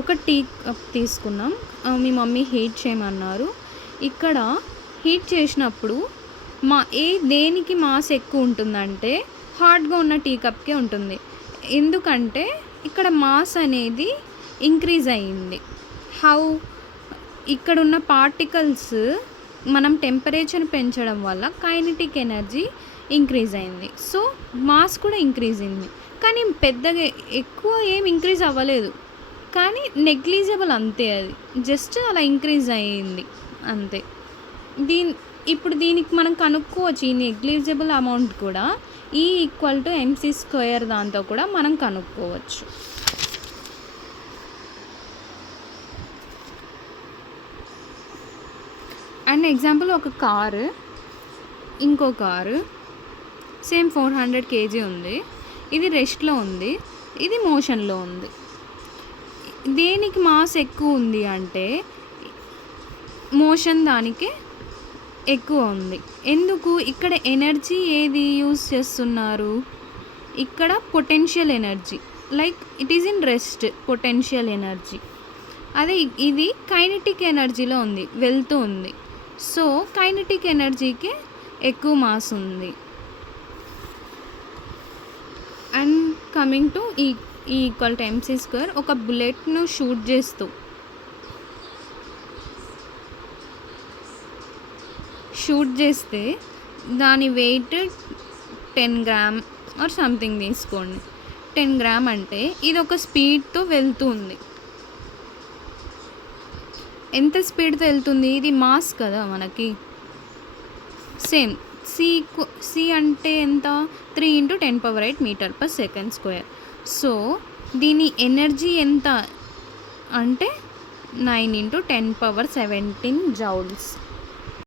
ఒక tea cup తీసుకున్నాం. మీ mummy heat చేయమన్నారు. ఇక్కడ హీట్ చేసినప్పుడు దేనికి మాస్ ఎక్కువ ఉంటుందంటే హాట్‌గా ఉన్న టీ కప్‌కే ఉంటుంది. ఎందుకంటే ఇక్కడ మాస్ అనేది ఇంక్రీజ్ అయ్యింది. హౌ? ఇక్కడున్న పార్టికల్స్ మనం టెంపరేచర్ పెంచడం వల్ల కైనెటిక్ ఎనర్జీ ఇంక్రీజ్ అయింది. సో, మాస్ కూడా ఇంక్రీజ్ అయింది. కానీ పెద్దగా ఎక్కువ ఏం ఇంక్రీజ్ అవ్వలేదు. కానీ నెగ్లిజిబుల్ అంతే అది. జస్ట్ అలా ఇంక్రీజ్ అయ్యింది అంతే. ఇప్పుడు దీనికి మనం కనుక్కోవచ్చు. ఈ నెగ్లిజిబుల్ అమౌంట్ కూడా E = mc² దాంతో కూడా మనం కనుక్కోవచ్చు. అండ్ ఎగ్జాంపుల్ ఒక కారు, ఇంకో కారు సేమ్ 400 kg ఉంది. ఇది రెస్ట్‌లో ఉంది, ఇది మోషన్‌లో ఉంది. దేనికి మాస్ ఎక్కువ ఉంది అంటే మోషన్ దానికే ఎక్కువ ఉంది. ఎందుకు? ఇక్కడ ఎనర్జీ ఏది యూజ్ చేస్తున్నారు? ఇక్కడ potential energy, like it is in rest potential energy. అదే ఇది కైనెటిక్ ఎనర్జీలో ఉంది, వెళ్తూ ఉంది. సో కైనెటిక్ ఎనర్జీకే ఎక్కువ మాస్ ఉంది. And coming to E = mc². ఒక బుల్లెట్ను షూట్ చేస్తే దాని వెయిట్ 10 గ్రామ్ ఆర్ సంథింగ్ తీసుకోండి. 10 గ్రామ్ అంటే ఇది ఒక స్పీడ్తో వెళ్తుంది. ఎంత స్పీడ్తో వెళ్తుంది? ఇది మాస్ కదా మనకి. సేమ్ C అంటే ఎంత? 3 × 10⁸ m/s². సో దీని ఎనర్జీ ఎంత అంటే 9 × 10⁻17 జౌల్స్.